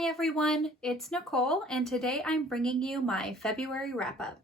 Hi everyone, it's Nicole, and today I'm bringing you my February wrap-up.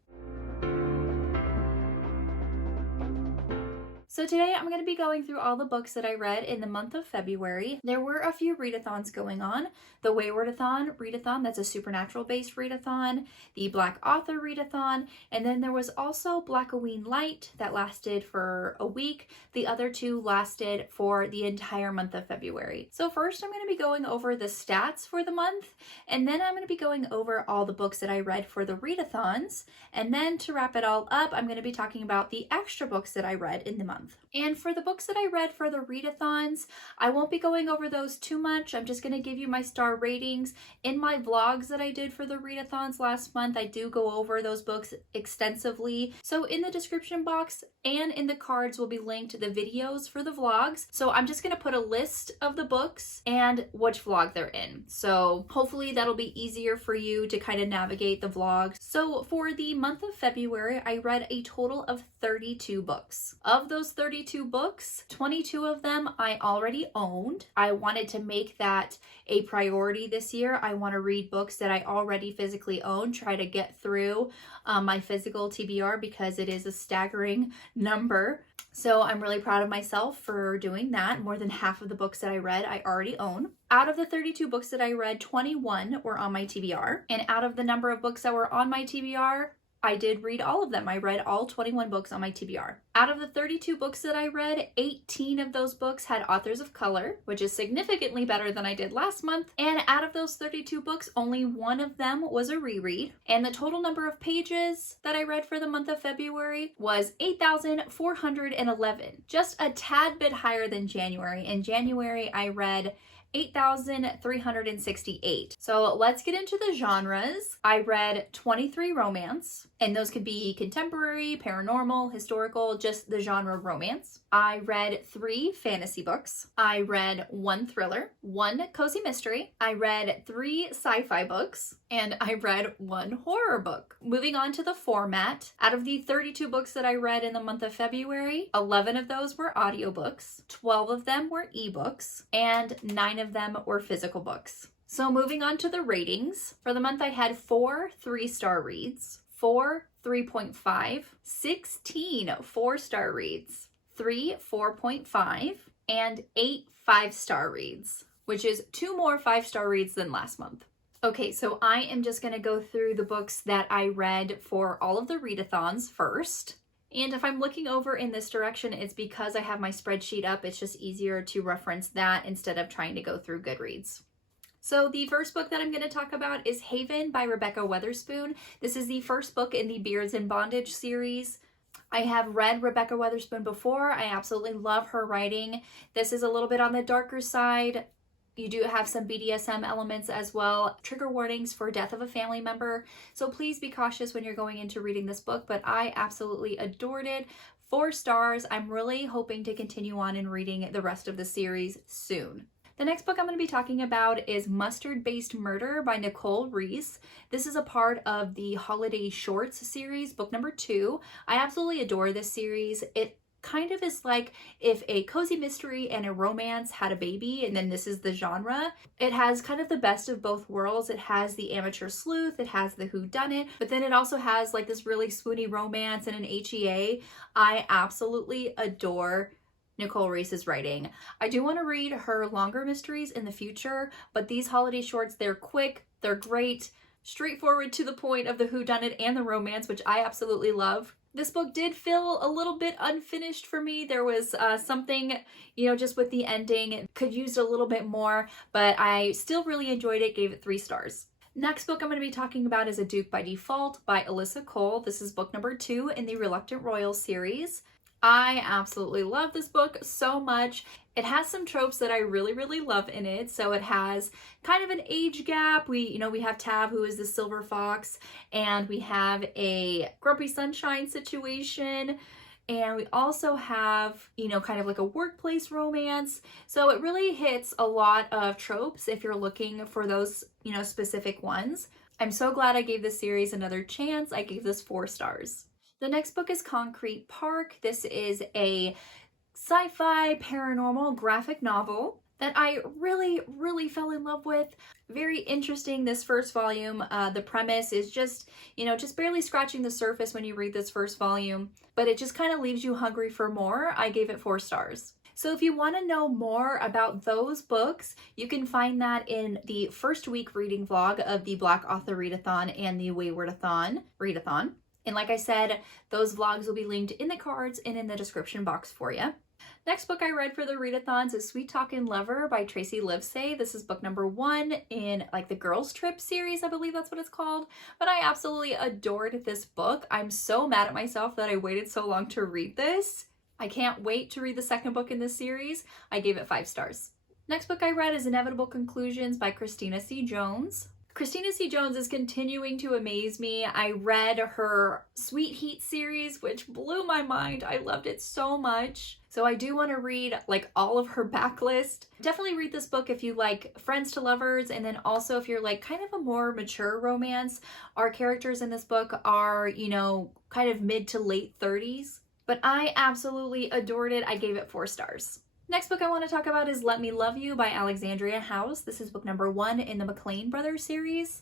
So today I'm going to be going through all the books that I read in the month of February. There were a few readathons going on. The Waywardathon readathon, that's a supernatural based readathon, the Black Author readathon, and then there was also Black-O-Ween Lite that lasted for a week. The other two lasted for the entire month of February. So first I'm going to be going over the stats for the month, and then I'm going to be going over all the books that I read for the readathons, and then to wrap it all up, I'm going to be talking about the extra books that I read in the month. And for the books that I read for the readathons, I won't be going over those too much. I'm just going to give you my star ratings. In my vlogs that I did for the readathons last month, I do go over those books extensively. So in the description box and in the cards will be linked the videos for the vlogs. So I'm just going to put a list of the books and which vlog they're in. So hopefully that'll be easier for you to kind of navigate the vlogs. So for the month of February, I read a total of 32 books. Of those 32 books, 22 of them I already owned. I wanted to make that a priority this year. I want to read books that I already physically own, try to get through my physical TBR because it is a staggering number. So I'm really proud of myself for doing that. More than half of the books that I read, I already own. Out of the 32 books that I read, 21 were on my TBR. And out of the number of books that were on my TBR, I did read all of them. I read all 21 books on my TBR. Out of the 32 books that I read, 18 of those books had authors of color, which is significantly better than I did last month. And out of those 32 books, only one of them was a reread. And the total number of pages that I read for the month of February was 8,411, just a tad bit higher than January. In January, I read 8,368. So let's get into the genres. I read 23 romance, and those could be contemporary, paranormal, historical, just the genre romance. I read 3 fantasy books. I read 1 thriller, 1 cozy mystery. I read 3 sci-fi books, and I read 1 horror book. Moving on to the format, out of the 32 books that I read in the month of February, 11 of those were audiobooks, 12 of them were ebooks, and 9 of them were physical books. So moving on to the ratings, for the month I had 4 3-star reads, 4 3.5, 16 4-star reads, 3 4.5, and 8 5-star reads, which is 2 more 5-star reads than last month. Okay, so I am just going to go through the books that I read for all of the readathons first. And if I'm looking over in this direction, it's because I have my spreadsheet up. It's just easier to reference that instead of trying to go through Goodreads. So the first book that I'm going to talk about is Haven by Rebecca Weatherspoon. This is the first book in the Beards in Bondage series. I have read Rebecca Weatherspoon before. I absolutely love her writing. This is a little bit on the darker side. You do have some BDSM elements as well. Trigger warnings for death of a family member. So please be cautious when you're going into reading this book, but I absolutely adored it. 4 stars. I'm really hoping to continue on in reading the rest of the series soon. The next book I'm going to be talking about is Mustard Based Murder by Nicole Reese. This is a part of the Holiday Shorts series, book number 2. I absolutely adore this series. It kind of is like if a cozy mystery and a romance had a baby, and then this is the genre. It has kind of the best of both worlds. It has the amateur sleuth, it has the whodunit, but then it also has like this really swoony romance and an HEA. I absolutely adore Nicole Reese's writing. I do want to read her longer mysteries in the future, but these holiday shorts, they're quick, they're great, straightforward to the point of the whodunit and the romance, which I absolutely love. This book did feel a little bit unfinished for me. There was something, just with the ending, could use a little bit more, but I still really enjoyed it, gave it 3 stars. Next book I'm going to be talking about is A Duke by Default by Alyssa Cole. This is book number 2 in the Reluctant Royal series. I absolutely love this book so much. It has some tropes that I really, really love in it. So it has kind of an age gap. We have Tav, who is the silver fox, and we have a Grumpy Sunshine situation. And we also have, kind of like a workplace romance. So it really hits a lot of tropes if you're looking for those, specific ones. I'm so glad I gave this series another chance. I gave this 4 stars. The next book is Concrete Park. This is a sci-fi paranormal graphic novel. that I really fell in love with. Very interesting, this first volume. The premise is just, just barely scratching the surface when you read this first volume, but it just kind of leaves you hungry for more. I gave it 4 stars. So if you want to know more about those books, you can find that in the first week reading vlog of the Black Author Readathon and the Waywardathon Readathon. And like I said, those vlogs will be linked in the cards and in the description box for you. Next book I read for the readathons is Sweet Talkin' Lover by Tracy Livesay. This is book number 1 in like the Girls Trip series, I believe that's what it's called. But I absolutely adored this book. I'm so mad at myself that I waited so long to read this. I can't wait to read the second book in this series. I gave it 5 stars. Next book I read is Inevitable Conclusions by Christina C. Jones. Christina C. Jones is continuing to amaze me. I read her Sweet Heat series, which blew my mind. I loved it so much. So I do want to read like all of her backlist. Definitely read this book if you like friends to lovers, and then also if you're like kind of a more mature romance. Our characters in this book are, kind of mid to late 30s. But I absolutely adored it. I gave it 4 stars. Next book I want to talk about is Let Me Love You by Alexandria House. This is book number 1 in the McLean Brothers series.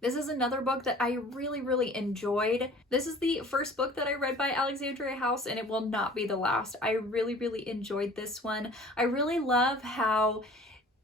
This is another book that I really enjoyed. This is the first book that I read by Alexandria House, and it will not be the last. I really enjoyed this one. I really love how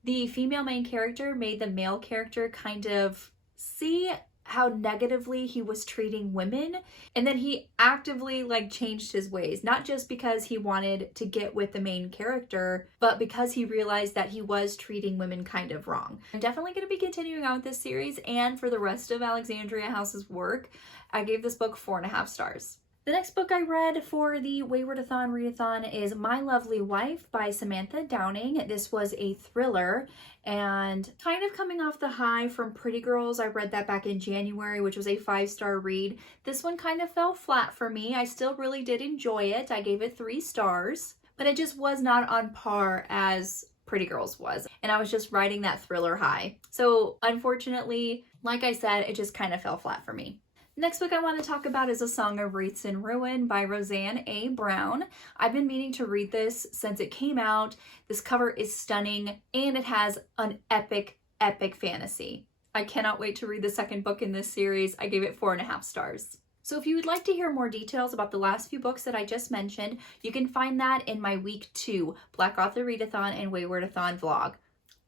the female main character made the male character kind of see how negatively he was treating women, and then he actively changed his ways, not just because he wanted to get with the main character, but because he realized that he was treating women kind of wrong. I'm definitely going to be continuing on with this series, and for the rest of Alexandria House's work, I gave this book 4.5 stars. The next book I read for the Waywardathon Readathon is My Lovely Wife by Samantha Downing. This was a thriller, and kind of coming off the high from Pretty Girls. I read that back in January, which was a 5-star read. This one kind of fell flat for me. I still really did enjoy it. I gave it 3 stars, but it just was not on par as Pretty Girls was, and I was just riding that thriller high. So unfortunately, like I said, it just kind of fell flat for me. Next book I want to talk about is A Song of Wreaths and Ruin by Roseanne A. Brown. I've been meaning to read this since it came out. This cover is stunning, and it has an epic fantasy. I cannot wait to read the second book in this series. I gave it 4.5 stars. So if you would like to hear more details about the last few books that I just mentioned, you can find that in my week 2 Black Author Readathon and Waywardathon vlog.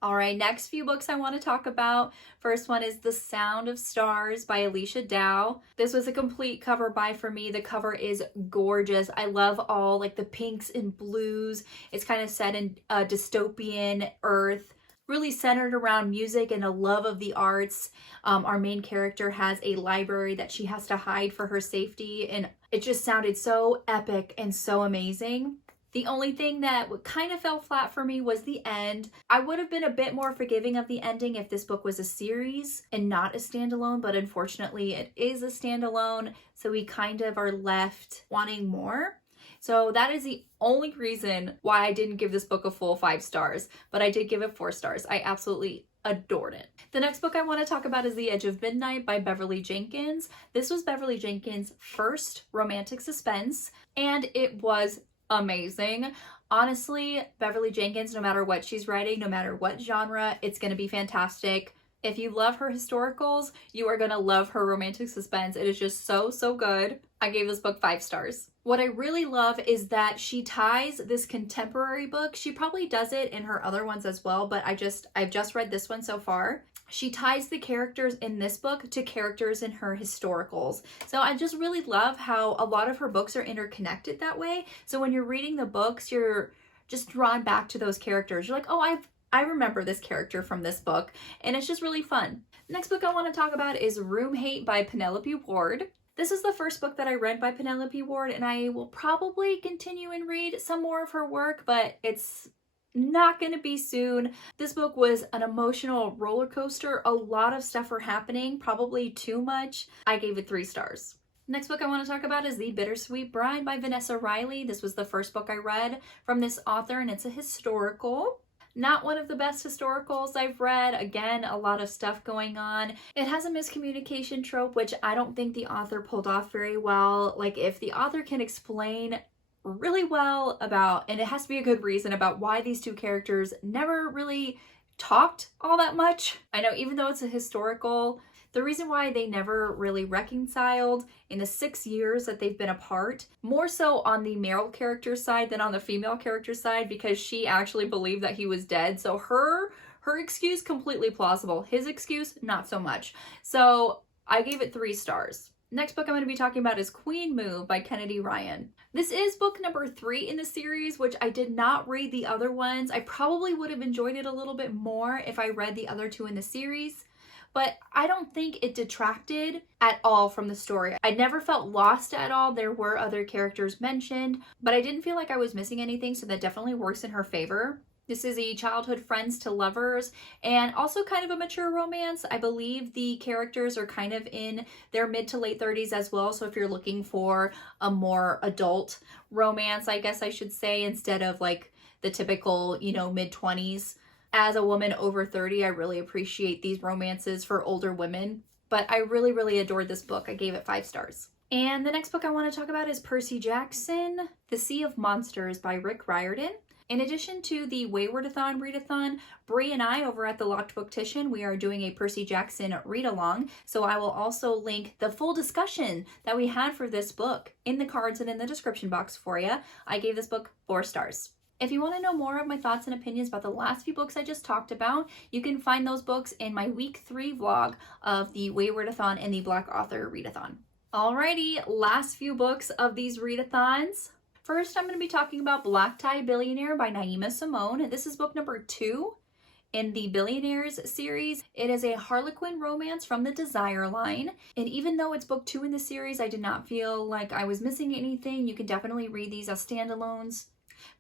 All right, next few books I want to talk about. First one is The Sound of Stars by Alicia Dow. This was a complete cover buy for me. The cover is gorgeous. I love all the pinks and blues. It's kind of set in a dystopian Earth, really centered around music and a love of the arts. Our main character has a library that she has to hide for her safety, and it just sounded so epic and so amazing. The only thing that kind of fell flat for me was the end. I would have been a bit more forgiving of the ending if this book was a series and not a standalone, but unfortunately it is a standalone, so we kind of are left wanting more. So that is the only reason why I didn't give this book a full 5 stars, but I did give it 4 stars. I absolutely adored it. The next book I want to talk about is The Edge of Midnight by Beverly Jenkins. This was Beverly Jenkins' first romantic suspense, and it was amazing. Honestly, Beverly Jenkins, no matter what she's writing, no matter what genre, it's going to be fantastic. If you love her historicals, you are going to love her romantic suspense. It is just so good. I gave this book 5 stars. What I really love is that she ties this contemporary book. She probably does it in her other ones as well, but I've just read this one so far. She ties the characters in this book to characters in her historicals. So I just really love how a lot of her books are interconnected that way. So when you're reading the books, you're just drawn back to those characters. You're like, oh, I remember this character from this book, and it's just really fun. The next book I want to talk about is Room Hate by Penelope Ward. This is the first book that I read by Penelope Ward, and I will probably continue and read some more of her work, but it's not going to be soon. This book was an emotional roller coaster. A lot of stuff were happening, probably too much. I gave it 3 stars. Next book I want to talk about is The Bittersweet Bride by Vanessa Riley. This was the first book I read from this author, and it's a historical. Not one of the best historicals I've read. Again, a lot of stuff going on. It has a miscommunication trope, which I don't think the author pulled off very well. If the author can explain really well about, and it has to be a good reason about why these two characters never really talked all that much. I know even though it's a historical, the reason why they never really reconciled in the 6 years that they've been apart, more so on the male character side than on the female character side, because she actually believed that he was dead. So her excuse, completely plausible. His excuse, not so much. So I gave it 3 stars. Next book I'm going to be talking about is Queen Move by Kennedy Ryan. This is book number 3 in the series, which I did not read the other ones. I probably would have enjoyed it a little bit more if I read the other 2 in the series, but I don't think it detracted at all from the story. I never felt lost at all. There were other characters mentioned, but I didn't feel like I was missing anything, so that definitely works in her favor. This is a childhood friends to lovers and also kind of a mature romance. I believe the characters are kind of in their mid to late 30s as well. So if you're looking for a more adult romance, I guess I should say, instead of like the typical, mid 20s. As a woman over 30, I really appreciate these romances for older women. But I really, really adored this book. I gave it 5 stars. And the next book I want to talk about is Percy Jackson, The Sea of Monsters by Rick Riordan. In addition to the Waywardathon Readathon, Bree and I over at the Locked Booktition, we are doing a Percy Jackson read-along, so I will also link the full discussion that we had for this book in the cards and in the description box for you. I gave this book 4 stars. If you want to know more of my thoughts and opinions about the last few books I just talked about, you can find those books in my week 3 vlog of the Waywardathon and the Black Author Readathon. Alrighty, last few books of these readathons. First, I'm going to be talking about Black Tie Billionaire by Naima Simone. This is book number 2 in the Billionaires series. It is a Harlequin romance from the Desire line. And even though it's book 2 in the series, I did not feel like I was missing anything. You can definitely read these as standalones.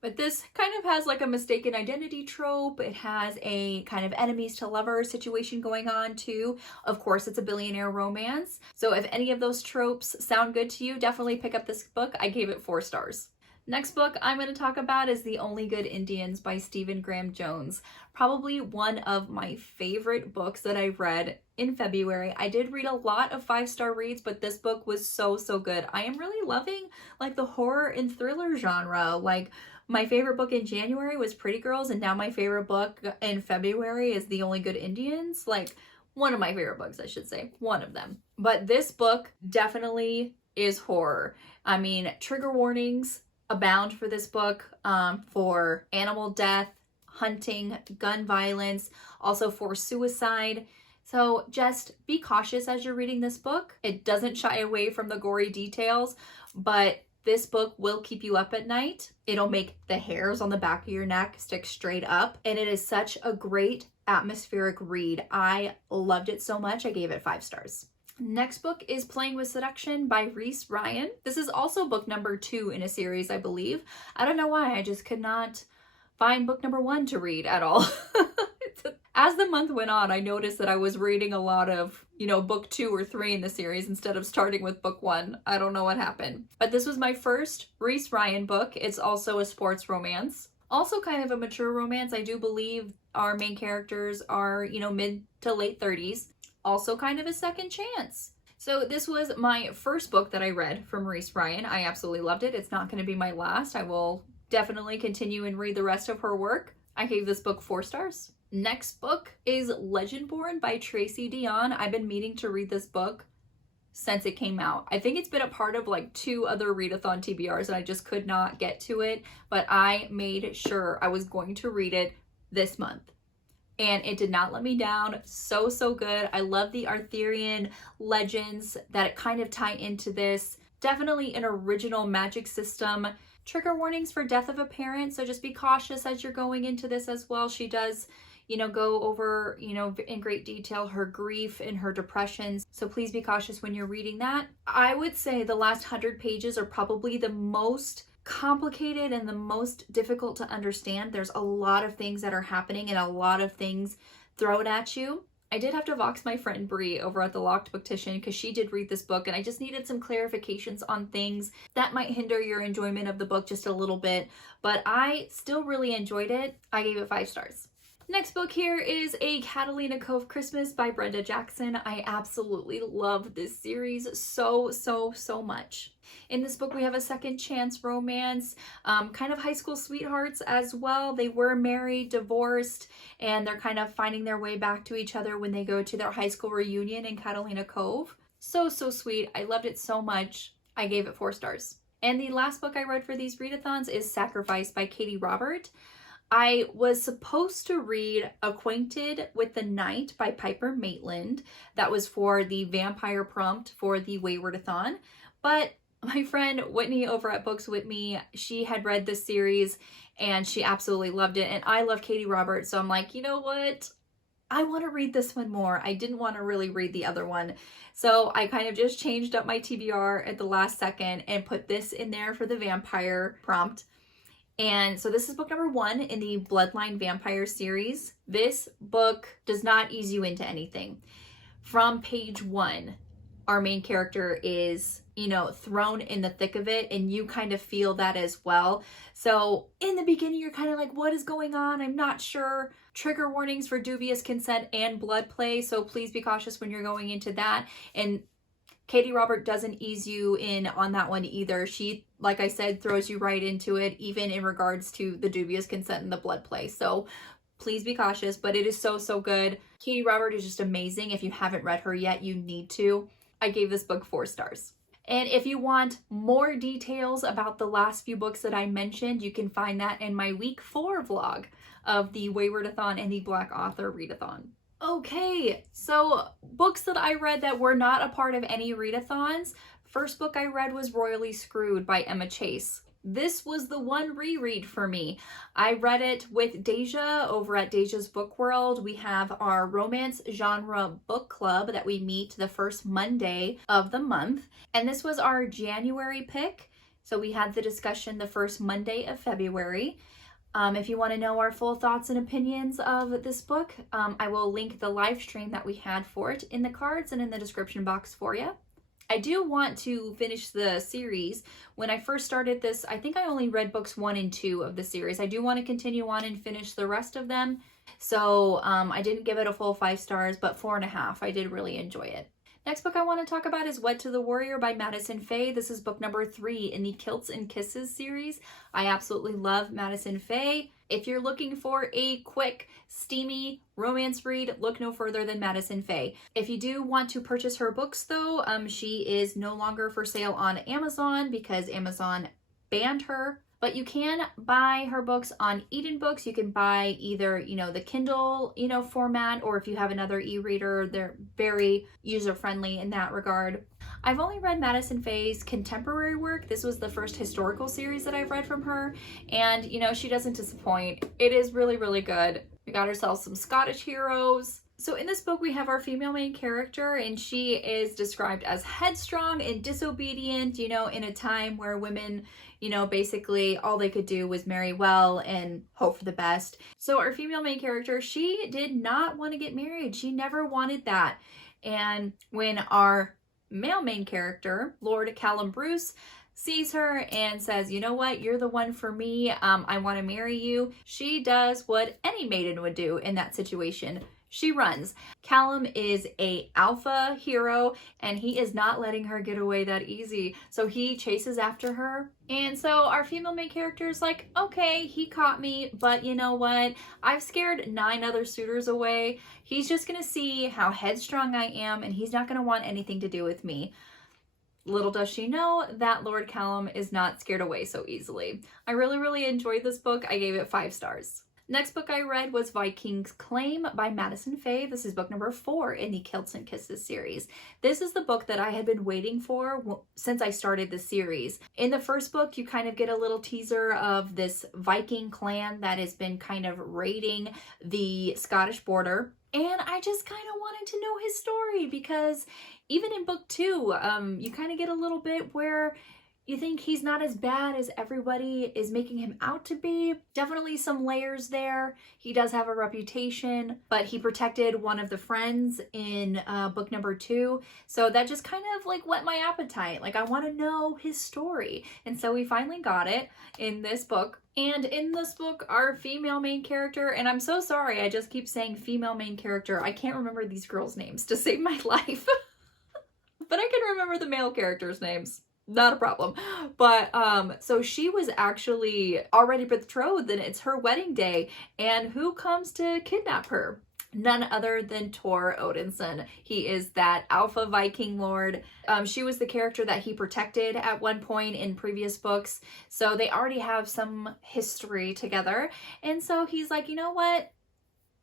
But this kind of has like a mistaken identity trope. It has a kind of enemies to lovers situation going on too. Of course, it's a billionaire romance. So if any of those tropes sound good to you, definitely pick up this book. I gave it 4 stars. Next book I'm going to talk about is The Only Good Indians by Stephen Graham Jones. Probably one of my favorite books that I read in February. I did read a lot of 5-star reads, but this book was so good. I am really loving like the horror and thriller genre. Like my favorite book in January was Pretty Girls, and now my favorite book in February is The Only Good Indians. Like one of my favorite books, I should say. One of them. But this book definitely is horror. I mean, trigger warnings abound for this book, for animal death, hunting, gun violence, also for suicide. So just be cautious as you're reading this book. It doesn't shy away from the gory details, but this book will keep you up at night. It'll make the hairs on the back of your neck stick straight up, and it is such a great atmospheric read. I loved it so much, I gave it 5 stars. Next book is Playing with Seduction by Reese Ryan. This is also book number 2 in a series, I believe. I don't know why, I just could not find book number 1 to read at all. As the month went on, I noticed that I was reading a lot of, book 2 or 3 in the series instead of starting with book 1. I don't know what happened. But this was my first Reese Ryan book. It's also a sports romance. Also kind of a mature romance. I do believe our main characters are, mid to late 30s. Also kind of a second chance. So this was my first book that I read from Reese Ryan. I absolutely loved it. It's not going to be my last. I will definitely continue and read the rest of her work. I gave this book 4 stars. Next book is Legendborn by Tracy Deonn. I've been meaning to read this book since it came out. I think it's been a part of like 2 other Readathon TBRs and I just could not get to it, but I made sure I was going to read it this month. And it did not let me down. So good. I love the Arthurian legends that it kind of tie into this. Definitely an original magic system. Trigger warnings for death of a parent, so just be cautious as you're going into this as well. She does, go over, in great detail her grief and her depressions. So please be cautious when you're reading that. I would say the last 100 pages are probably the most complicated and the most difficult to understand. There's a lot of things that are happening and a lot of things thrown at you. I did have to vox my friend Bree over at the Locked Booktition because she did read this book and I just needed some clarifications on things that might hinder your enjoyment of the book just a little bit, but I still really enjoyed it. I gave it 5 stars. Next book here is A Catalina Cove Christmas by Brenda Jackson. I absolutely love this series so much. In this book, we have a second chance romance, kind of high school sweethearts as well. They were married, divorced, and they're kind of finding their way back to each other when they go to their high school reunion in Catalina Cove. So sweet. I loved it so much. I gave it 4 stars. And the last book I read for these readathons is Sacrifice by Katie Robert. I was supposed to read Acquainted with the Night by Piper Maitland. That was for the vampire prompt for the Waywardathon. But my friend Whitney over at Books With Me, she had read this series and she absolutely loved it. And I love Katie Robert, so I'm like, you know what? I want to read this one more. I didn't want to really read the other one. So I kind of just changed up my TBR at the last second and put this in there for the vampire prompt. And so this is book number 1 in the Bloodline Vampire series. This book does not ease you into anything. From page 1, our main character is, you know, thrown in the thick of it, and you kind of feel that as well. So in the beginning, you're kind of like, what is going on? I'm not sure. Trigger warnings for dubious consent and blood play, so please be cautious when you're going into that. And Katie Robert doesn't ease you in on that one either. She, like I said, throws you right into it, even in regards to the dubious consent and the blood play. So please be cautious, but it is so good. Katie Robert is just amazing. If you haven't read her yet, you need to. I gave this book 4 stars. And if you want more details about the last few books that I mentioned, you can find that in my week 4 vlog of the Waywardathon and the Black Author Readathon. Okay, so books that I read that were not a part of any readathons. First book I read was Royally Screwed by Emma Chase. This was the one reread for me. I read it with Daijah over at Daijah's Book World. We have our romance genre book club that we meet the first Monday of the month. And this was our January pick. So we had the discussion the first Monday of February. If you want to know our full thoughts and opinions of this book, I will link the live stream that we had for it in the cards and in the description box for you. I do want to finish the series. When I first started this, I think I only read books 1 and 2 of the series. I do want to continue on and finish the rest of them. So I didn't give it a full 5 stars, but 4.5. I did really enjoy it. Next book I want to talk about is Wed to the Warrior by Madison Faye. This is book number 3 in the Kilts and Kisses series. I absolutely love Madison Faye. If you're looking for a quick, steamy romance read, look no further than Madison Faye. If you do want to purchase her books though, she is no longer for sale on Amazon because Amazon banned her. But you can buy her books on Eden Books. You can buy either, the Kindle, format, or if you have another e-reader, they're very user-friendly in that regard. I've only read Madison Faye's contemporary work. This was the first historical series that I've read from her. And, she doesn't disappoint. It is really good. We got ourselves some Scottish heroes. So in this book, we have our female main character, and she is described as headstrong and disobedient, in a time where women, basically all they could do was marry well and hope for the best. So our female main character, she did not want to get married. She never wanted that. And when our male main character, Lord Callum Bruce, sees her and says, you know what, you're the one for me, I want to marry you, she does what any maiden would do in that situation. She runs. Callum is a alpha hero and he is not letting her get away that easy. So he chases after her. And so our female main character is like, okay, he caught me, but you know what? I've scared 9 other suitors away. He's just gonna see how headstrong I am and he's not gonna want anything to do with me. Little does she know that Lord Callum is not scared away so easily. I really enjoyed this book. I gave it 5 stars. Next book I read was Vikings Claim by Madison Faye. This is book number 4 in the Kilts and Kisses series. This is the book that I had been waiting for since I started the series. In the first book, you kind of get a little teaser of this Viking clan that has been kind of raiding the Scottish border. And I just kind of wanted to know his story because even in book 2, you kind of get a little bit where you think he's not as bad as everybody is making him out to be. Definitely some layers there. He does have a reputation, but he protected one of the friends in book number 2. So that just kind of like whet my appetite. Like, I want to know his story. And so we finally got it in this book. And in this book, our female main character, and I'm so sorry, I just keep saying female main character. I can't remember these girls' names to save my life. But I can remember the male characters' names. Not a problem. But so she was actually already betrothed and it's her wedding day, and who comes to kidnap her? None other than Tor Odinson. He is that alpha Viking lord. She was the character that he protected at one point in previous books, so they already have some history together. And so he's like, you know what,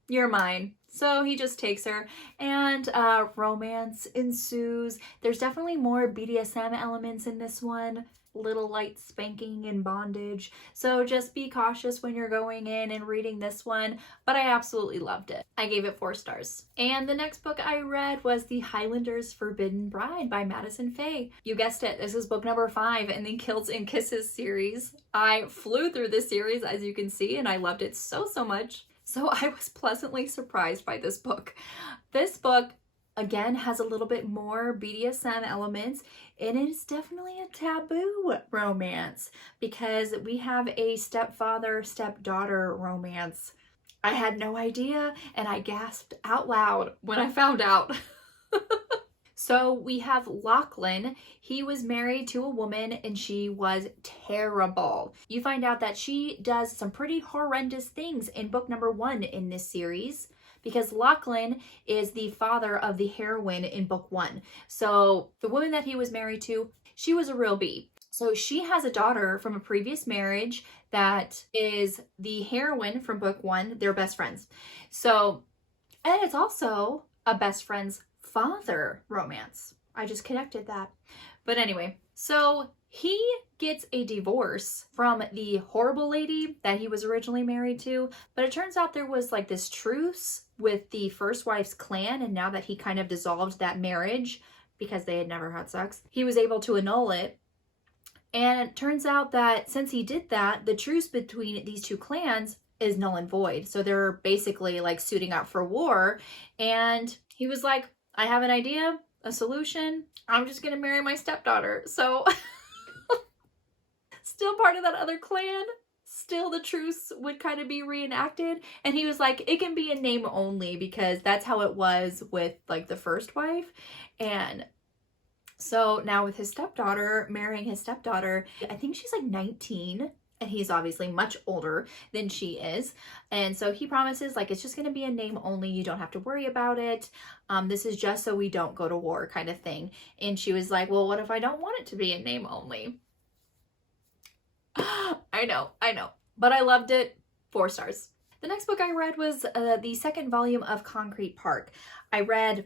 you're mine. So he just takes her, and romance ensues. There's definitely more BDSM elements in this one. Little light spanking and bondage. So just be cautious when you're going in and reading this one. But I absolutely loved it. I gave it 4 stars. And the next book I read was The Highlanders' Forbidden Bride by Madison Faye. You guessed it. This is book number 5 in the Kilts and Kisses series. I flew through this series, as you can see, and I loved it so much. So I was pleasantly surprised by this book. This book, again, has a little bit more BDSM elements, and it is definitely a taboo romance because we have a stepfather-stepdaughter romance. I had no idea, and I gasped out loud when I found out. So we have Lachlan. He was married to a woman and she was terrible. You find out that she does some pretty horrendous things in book number 1 in this series, because Lachlan is the father of the heroine in book 1. So the woman that he was married to, she was a real bee. So she has a daughter from a previous marriage that is the heroine from book 1. They're best friends. So, and it's also a best friend's father romance. I just connected that. But anyway, so he gets a divorce from the horrible lady that he was originally married to, but it turns out there was like this truce with the first wife's clan, and now that he kind of dissolved that marriage because they had never had sex, he was able to annul it. And it turns out that since he did that, the truce between these 2 clans is null and void. So they're basically like suiting up for war. And he was like, I have an idea, a solution. I'm just gonna marry my stepdaughter. So still part of that other clan, still the truce would kind of be reenacted. And he was like, it can be in name only because that's how it was with like the first wife. And so now with his stepdaughter, marrying his stepdaughter, I think she's like 19. And he's obviously much older than she is. And so he promises, like, it's just going to be a name only. You don't have to worry about it. This is just so we don't go to war kind of thing. And she was like, well, what if I don't want it to be a name only? I know. But I loved it. 4 stars. The next book I read was the second volume of Concrete Park. I read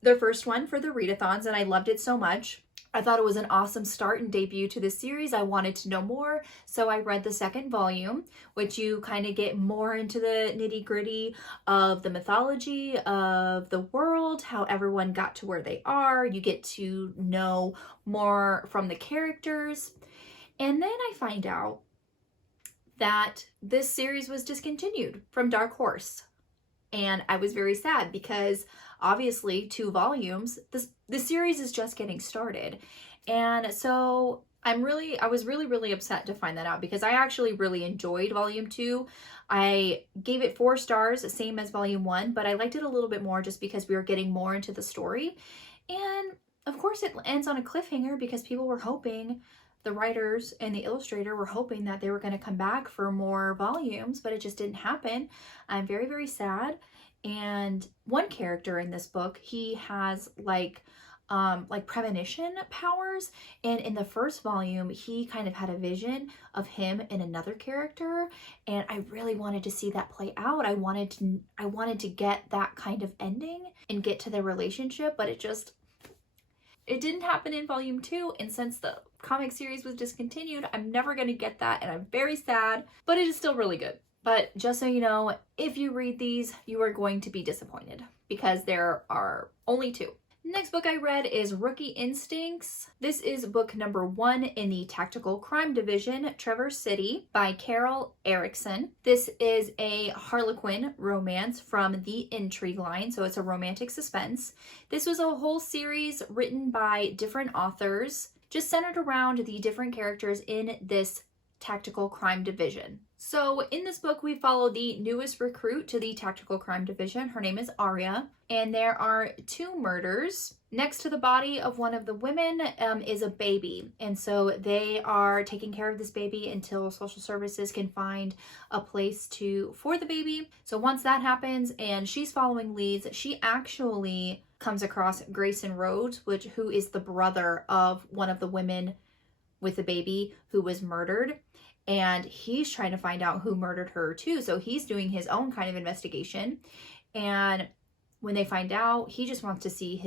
the first one for the Readathons, and I loved it so much. I thought it was an awesome start and debut to this series. I wanted to know more, so I read the second volume, which you kind of get more into the nitty-gritty of the mythology of the world, how everyone got to where they are. You get to know more from the characters. And then I find out that this series was discontinued from Dark Horse. And I was very sad because obviously 2 volumes, the series is just getting started. And so I was really upset to find that out because I actually really enjoyed volume 2. I gave it 4 stars, same as volume 1, but I liked it a little bit more just because we were getting more into the story. And of course it ends on a cliffhanger because people were hoping, the writers and the illustrator were hoping that they were going to come back for more volumes, but it just didn't happen. I'm very sad. And one character in this book, he has like premonition powers, and in the first volume he kind of had a vision of him and another character, and I really wanted to see that play out. I wanted to get that kind of ending and get to the relationship, but it didn't happen in volume 2, and since the comic series was discontinued, I'm never going to get that, and I'm very sad, but it is still really good. But just so you know, if you read these, you are going to be disappointed because there are only 2. Next book I read is Rookie Instincts. This is book number 1 in the Tactical Crime Division, Trevor City, by Carol Erickson. This is a Harlequin romance from the Intrigue line, so it's a romantic suspense. This was a whole series written by different authors, just centered around the different characters in this Tactical Crime Division. So in this book, we follow the newest recruit to the Tactical Crime Division. Her name is Aria, and there are 2 murders. Next to the body of one of the women is a baby, and so they are taking care of this baby until social services can find a place for the baby. So once that happens and she's following leads, she actually comes across Grayson Rhodes, who is the brother of one of the women with the baby who was murdered. And he's trying to find out who murdered her too. So he's doing his own kind of investigation. And when they find out, he just wants to see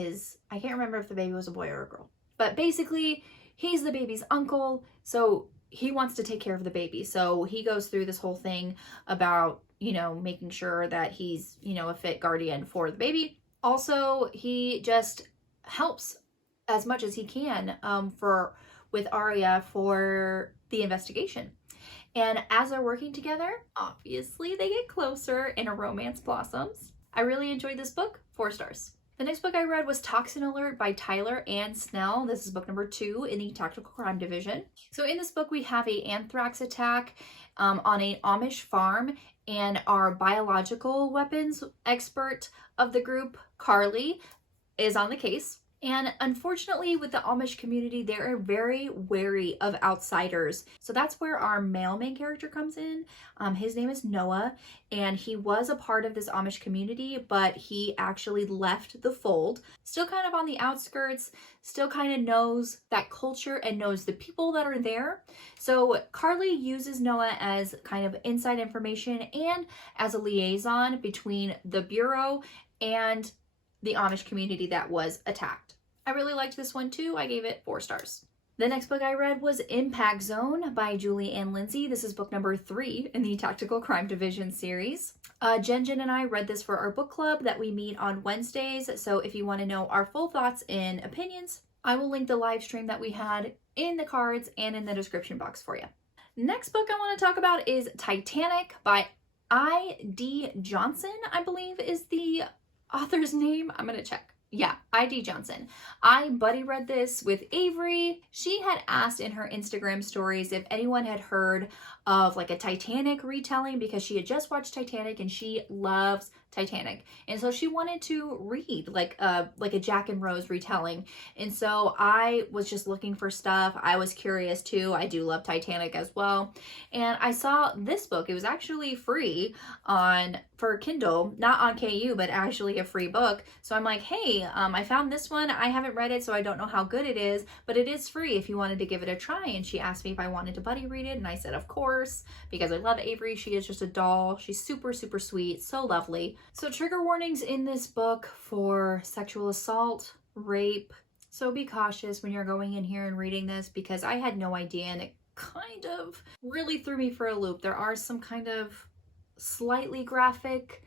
I can't remember if the baby was a boy or a girl. But basically, he's the baby's uncle. So he wants to take care of the baby. So he goes through this whole thing about, making sure that he's, a fit guardian for the baby. Also, he just helps as much as he can with Aria for the investigation. And as they're working together, obviously they get closer and a romance blossoms. I really enjoyed this book, 4 stars. The next book I read was Toxin Alert by Tyler and Snell. This is book number 2 in the Tactical Crime Division. So in this book, we have an anthrax attack on an Amish farm, and our biological weapons expert of the group, Carly, is on the case. And unfortunately, with the Amish community, they are very wary of outsiders. So that's where our male main character comes in. His name is Noah, and he was a part of this Amish community, but he actually left the fold. Still kind of on the outskirts, still kind of knows that culture and knows the people that are there. So Carly uses Noah as kind of inside information and as a liaison between the Bureau and the Amish community that was attacked. I really liked this one too. I gave it 4 stars. The next book I read was Impact Zone by Julie and Lindsey. This is book number 3 in the Tactical Crime Division series. Jen and I read this for our book club that we meet on Wednesdays. So if you want to know our full thoughts and opinions, I will link the live stream that we had in the cards and in the description box for you. Next book I want to talk about is Titanic by I.D. Johnson, I believe is the author's name. I'm going to check. Yeah, I.D. Johnson. I buddy read this with Averie. She had asked in her Instagram stories if anyone had heard of like a Titanic retelling, because she had just watched Titanic and she loves Titanic. And so she wanted to read like a Jack and Rose retelling. And so I was just looking for stuff. I was curious too. I do love Titanic as well. And I saw this book. It was actually free for Kindle, not on KU, but actually a free book. So I'm like, hey, I found this one. I haven't read it, so I don't know how good it is, but it is free if you wanted to give it a try. And she asked me if I wanted to buddy read it. And I said, of course, because I love Averie. She is just a doll. She's super, super sweet. So lovely. So trigger warnings in this book for sexual assault, rape. So be cautious when you're going in here and reading this, because I had no idea and it kind of really threw me for a loop. There are some kind of slightly graphic,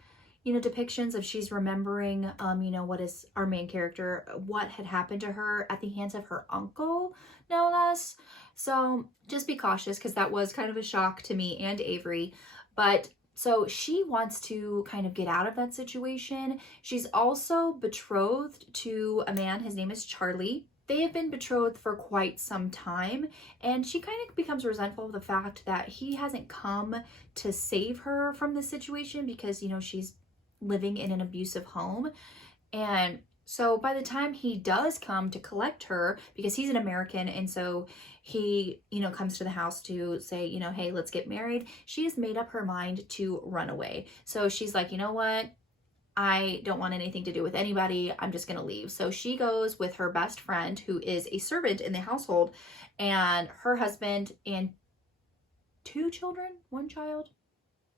depictions of she's remembering, what is our main character, what had happened to her at the hands of her uncle, no less. So just be cautious, because that was kind of a shock to me and Averie. But so she wants to kind of get out of that situation. She's also betrothed to a man. His name is Charlie. They have been betrothed for quite some time, and she kind of becomes resentful of the fact that he hasn't come to save her from this situation, because, she's living in an abusive home. And so by the time he does come to collect her, because he's an American, and so he, comes to the house to say, hey, let's get married, she has made up her mind to run away. So she's like, you know what? I don't want anything to do with anybody. I'm just going to leave. So she goes with her best friend, who is a servant in the household, and her husband and 2 children, 1 child.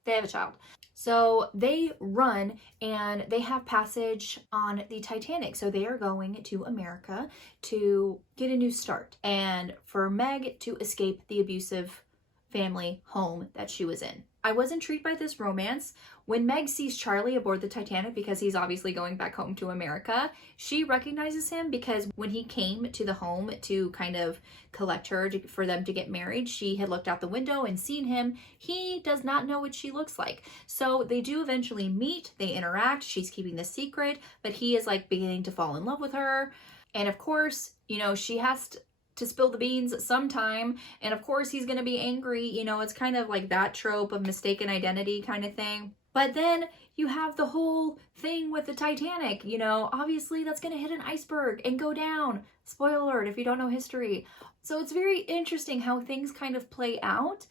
They have a child. So they run and they have passage on the Titanic. So they are going to America to get a new start and for Meg to escape the abusive family home that she was in. I was intrigued by this romance. When Meg sees Charlie aboard the Titanic, because he's obviously going back home to America, she recognizes him because when he came to the home to kind of collect her for them to get married, she had looked out the window and seen him. He does not know what she looks like. So they do eventually meet, they interact, she's keeping the secret, but he is like beginning to fall in love with her. And of course, you know, she has to spill the beans sometime, and of course he's gonna be angry. You know, it's kind of like that trope of mistaken identity kind of thing. But then you have the whole thing with the Titanic, you know, obviously that's gonna hit an iceberg and go down. Spoiler alert if you don't know history. So it's very interesting how things kind of play out.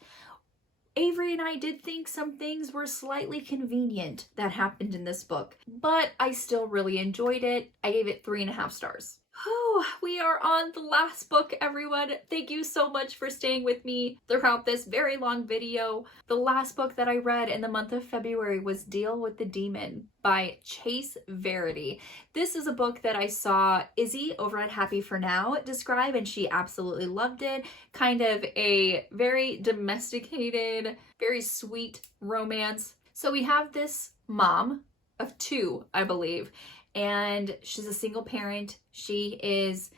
Averie and I did think some things were slightly convenient that happened in this book, but I still really enjoyed it. I gave it 3.5 stars. Oh, we are on the last book, everyone. Thank you so much for staying with me throughout this very long video. The last book that I read in the month of February was Deal with the Demon by Chase Verity. This is a book that I saw Izzy over at Happy for Now describe, and she absolutely loved it. Kind of a very domesticated, very sweet romance. So we have this mom of 2, I believe, and she's a single parent. She is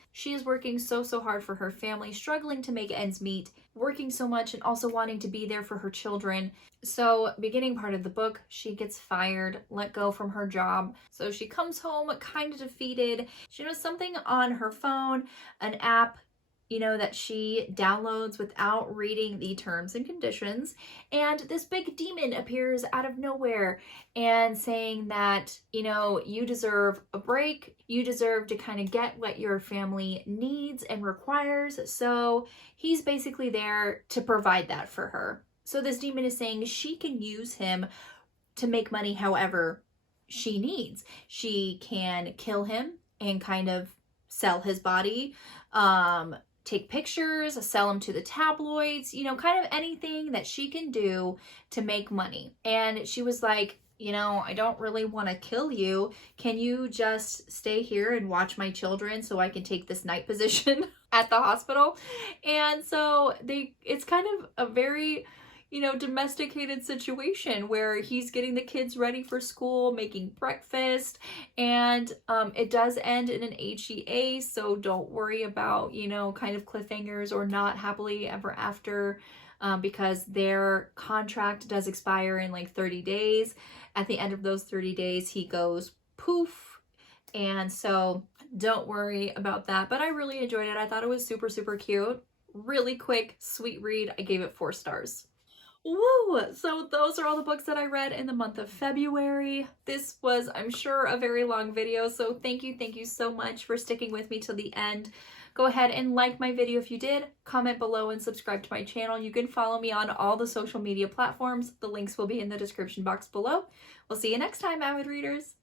working so hard for her family, struggling to make ends meet, working so much and also wanting to be there for her children. So beginning part of the book, she gets fired, let go from her job. So she comes home kind of defeated. She knows something on her phone, an app, you know, that she downloads without reading the terms and conditions. And this big demon appears out of nowhere and saying that, you know, you deserve a break. You deserve to kind of get what your family needs and requires. So he's basically there to provide that for her. So this demon is saying she can use him to make money however she needs. She can kill him and kind of sell his body, take pictures, sell them to the tabloids, you know, kind of anything that she can do to make money. And she was like, you know, I don't really want to kill you. Can you just stay here and watch my children so I can take this night position at the hospital? And so it's kind of a very, you know, domesticated situation where he's getting the kids ready for school, making breakfast, and it does end in an HEA, so don't worry about, you know, kind of cliffhangers or not happily ever after, because their contract does expire in like 30 days. At the end of those 30 days, he goes poof, and so don't worry about that. But I really enjoyed it. I thought it was super cute. Really quick, sweet read. I gave it 4 stars. Woo! So those are all the books that I read in the month of February. This was, I'm sure, a very long video, so thank you so much for sticking with me till the end. Go ahead and like my video if you did, comment below, and subscribe to my channel. You can follow me on all the social media platforms. The links will be in the description box below. We'll see you next time, avid readers.